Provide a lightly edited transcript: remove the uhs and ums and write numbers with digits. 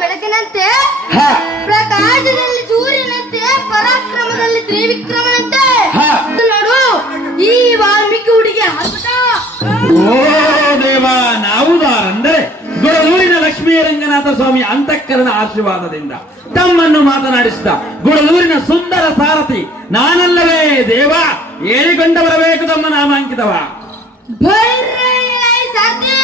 ಬೆಳಕಿನಂತೆ, ಪ್ರಕಾಶದಲ್ಲಿ ಸೂರ್ಯನಂತೆ, ಪರಾಕ್ರಮದಲ್ಲಿ ತ್ರಿವಿಕ್ರಮನಂತೆ. ನೋಡು ಈ ವಾಲ್ಮೀಕಿ ಹುಡುಗಿ ಅದ್ಭುತ. ಓ ದೇವ, ನಾವುದಾರಂದ್ರೆ ಗುಡಲೂರಿನ ಲಕ್ಷ್ಮೀ ರಂಗನಾಥ ಸ್ವಾಮಿ ಅಂತಃಕರಣ ಆಶೀರ್ವಾದದಿಂದ ತಮ್ಮನ್ನು ಮಾತನಾಡಿಸಿದ ಗುಡಲೂರಿನ ಸುಂದರ ಸಾರಥಿ ನಾನಲ್ಲವೇ ದೇವ. ಹೇಳಿಕೊಂಡು ಬರಬೇಕು ತಮ್ಮ ನಾಮಾಂಕಿತವ. ಭೈರೈ ಸಾರಥಿ.